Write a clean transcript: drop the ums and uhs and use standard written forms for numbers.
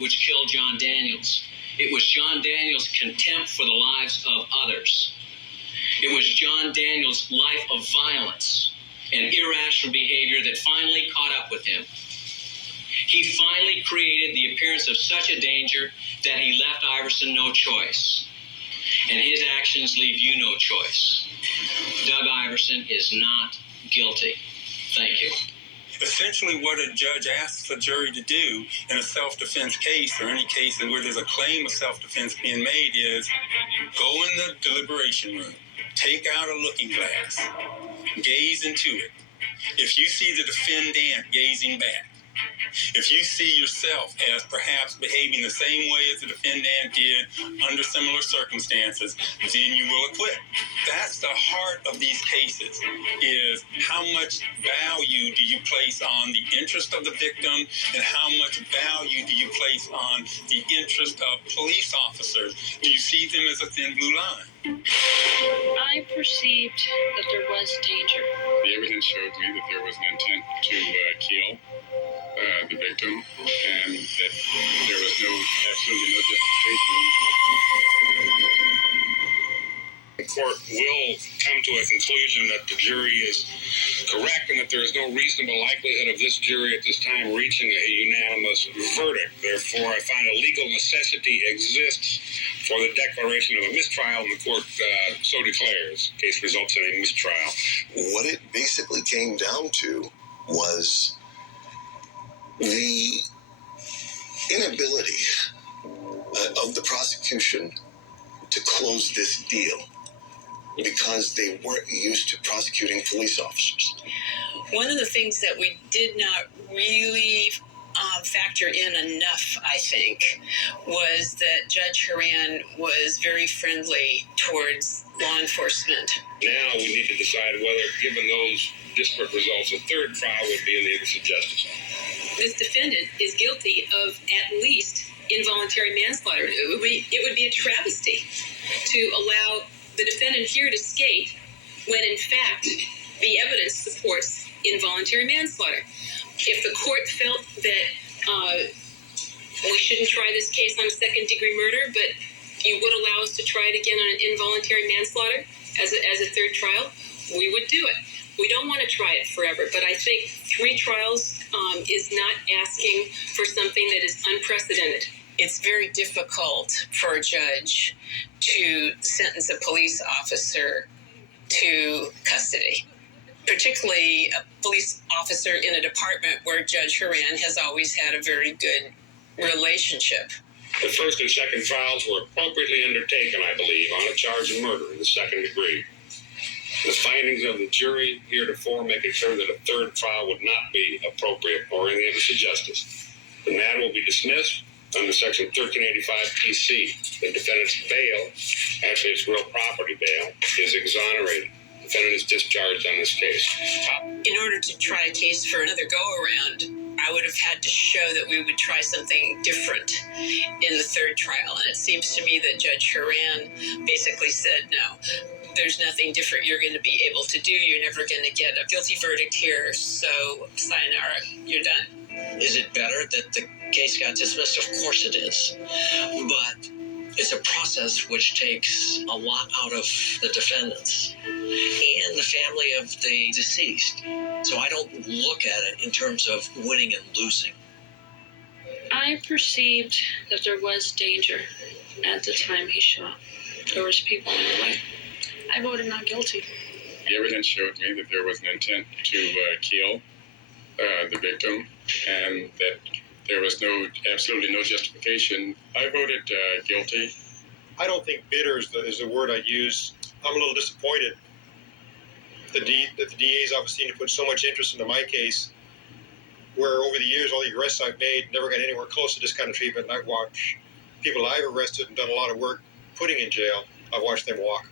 which killed John Daniels. It was John Daniels' contempt for the lives of others. It was John Daniels' life of violence and irrational behavior that finally caught up with him. He finally created the appearance of such a danger that he left Iverson no choice. And his actions leave you no choice. Doug Iverson is not guilty. Thank you. Essentially, what a judge asks a jury to do in a self-defense case, or any case where there's a claim of self-defense being made, is go in the deliberation room, take out a looking glass, gaze into it. If you see the defendant gazing back, if you see yourself as perhaps behaving the same way as the defendant did under similar circumstances, then you will acquit. That's the heart of these cases, is how much value do you place on the interest of the victim, and how much value do you place on the interest of police officers? Do you see them as a thin blue line? I perceived that there was danger. The evidence showed me that there was an intent to kill the victim, and that there was absolutely no justification. The court will come to a conclusion that the jury is correct and that there is no reasonable likelihood of this jury at this time reaching a unanimous verdict. Therefore, I find a legal necessity exists for the declaration of a mistrial, and the court so declares. The case results in a mistrial. What it basically came down to was the inability of the prosecution to close this deal because they weren't used to prosecuting police officers. One of the things that we did not really factor in enough, I think, was that Judge Horan was very friendly towards law enforcement. Now we need to decide whether, given those disparate results, a third trial would be in the interest of justice. This defendant is guilty of at least involuntary manslaughter. It would be a travesty to allow the defendant here to skate when, in fact, the evidence supports involuntary manslaughter. If the court felt that we shouldn't try this case on a second-degree murder, but you would allow us to try it again on an involuntary manslaughter as a third trial, we would do it. We don't want to try it forever, but I think 3 trials is not asking for something that is unprecedented. It's very difficult for a judge to sentence a police officer to custody, particularly a police officer in a department where Judge Horan has always had a very good relationship. The first and second trials were appropriately undertaken, I believe, on a charge of murder in the second degree. The findings of the jury heretofore make it clear that a third trial would not be appropriate or in the interest of justice. The matter will be dismissed under Section 1385 PC. The defendant's bail, actually it's real property bail, is exonerated. The defendant is discharged on this case. In order to try a case for another go-around, I would have had to show that we would try something different in the third trial. And it seems to me that Judge Horan basically said, no, there's nothing different you're going to be able to do. You're never going to get a guilty verdict here, so sayonara, you're done. Is it better that the case got dismissed? Of course it is. But it's a process which takes a lot out of the defendants and the family of the deceased. So I don't look at it in terms of winning and losing. I perceived that there was danger at the time he shot. There was people in the way. I voted not guilty. The evidence showed me that there was an intent to kill the victim, and that there was absolutely no justification. I voted guilty. I don't think bitter is the word I use. I'm a little disappointed that the DA's office seemed to put so much interest into my case, where over the years, all the arrests I've made never got anywhere close to this kind of treatment. And I've watched people I've arrested and done a lot of work putting in jail. I've watched them walk.